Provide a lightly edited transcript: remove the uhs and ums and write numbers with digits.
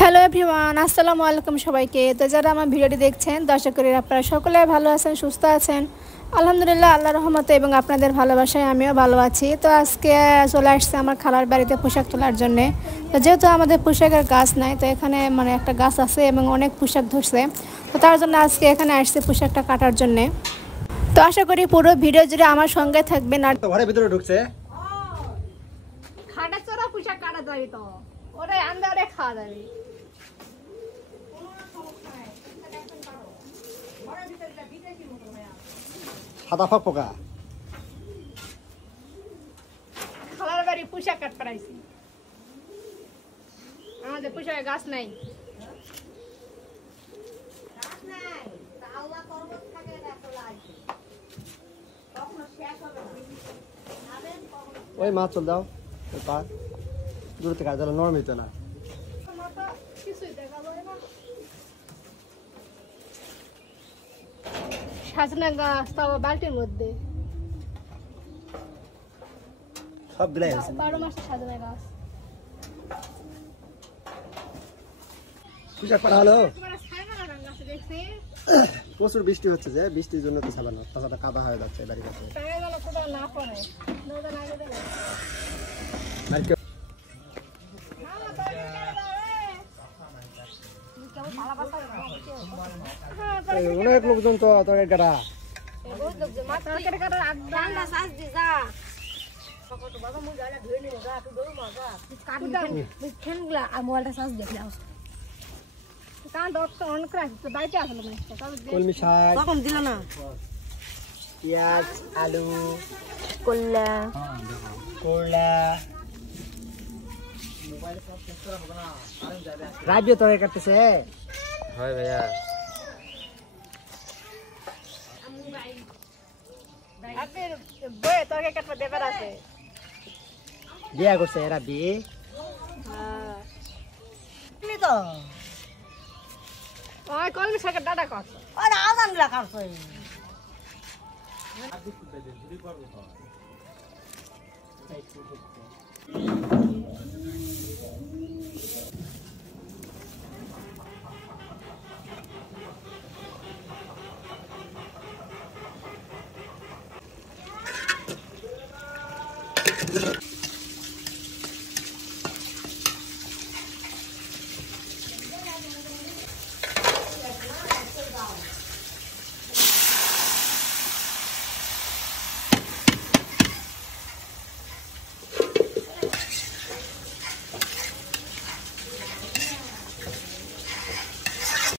Hello everyone, আসসালামু আলাইকুম সবাইকে। তো যারা আমার ভিডিওটি দেখছেন, আশা করি আপনারা সকলে ভালো আছেন, সুস্থ আছেন। আলহামদুলিল্লাহ, আল্লাহর রহমতে এবং আপনাদের ভালোবাসায় আমিও ভালো আছি। তো আজকে চলে আসছে আমার খালার বাড়িতে পোশাক তোলার জন্যে। তো যেহেতু আমাদের পোশাকের গাছ নাই, তো এখানে একটা গাছ আছে এবং অনেক পোশাক ধরছে। তো তার জন্য আজকে এখানে আসছে পোশাকটা কাটার জন্যে। তো আশা করি পুরো ভিডিও জুড়ে আমার সঙ্গে থাকবেন। আর ঘরের ভিতরে ঢুকছে খাটা চোরা পোশাক কাটা যাবে, তো ওরে আন্দারে খাওয়া যাবে। সাদা ফাঁক পোকা খালার বাড়ি পোশাক কাট পারাইছি। আমাদের পোশাকের গাছ নাই। ওই মাছ চল দাও পা দূর থেকে আর নরম হইতো না। সাজনা গাছ তাও বালতির মধ্যে, সব দিলাই 12 মাসে সাজনা গাছ। পোশাক পাড়া হলো। প্রচুর বৃষ্টি হচ্ছে, যে বৃষ্টির জন্য তো ছাপানো, তাছাড়া কাদা হয়ে যাচ্ছে বাড়ির কাছে। অনেক লোকজন তো তরকারি কাটা কলমি শাক, পেঁয়াজ, আলু, করলা। রাজ্য তরকারি কাটতেছে। হয় ভাইয়া, বিয়া করছে এরা বিয়ে। কলমি শাকের ডাটা কর।